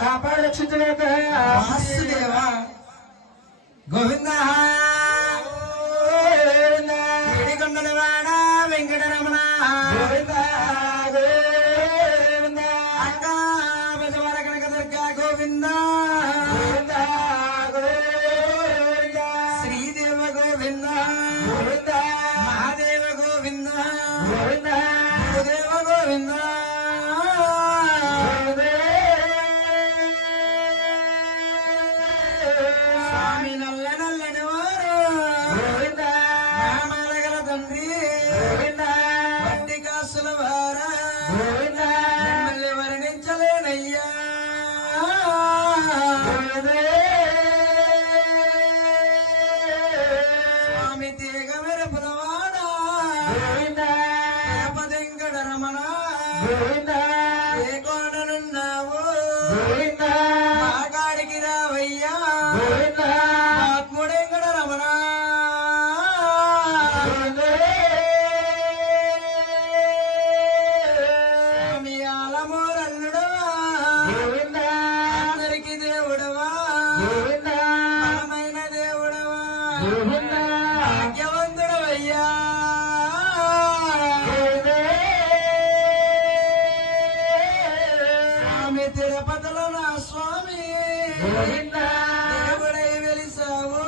కాపాడు రక్షించలేక వాసుదేవ గోవింద ఏడికొండలవాడ వెంకటరమణ గోవింద గోవింద అంగా బెజవాడ కనకదుర్గ గోవింద గోవింద గోవింద శ్రీదేవ గోవింద గోవింద మహాదేవ గోవింద గోవింద గురుదేవ గోవింద స్వామి నల్ల నల్లని వారు గోవింద నామాలగల తండ్రి గోవింద వడ్డీ కాసుల వార గోవింద మిమ్మల్ని వర్ణించలేనయ్యా స్వామి తీగ మెరుపులవాడ తిరుపతింకట రమణ ఏ కోణనున్నావు మా కాడికి రావయ్యా ఆత్ముడెంకట రమణ స్వామి ఆలమూరల్లుడవా అందరికి దేవుడవా బలమైన దేవుడవా భాగ్యవంతుడవయ్యా స్వామి తిరుపతిలో నా స్వామి దేవుడై వెలిసావు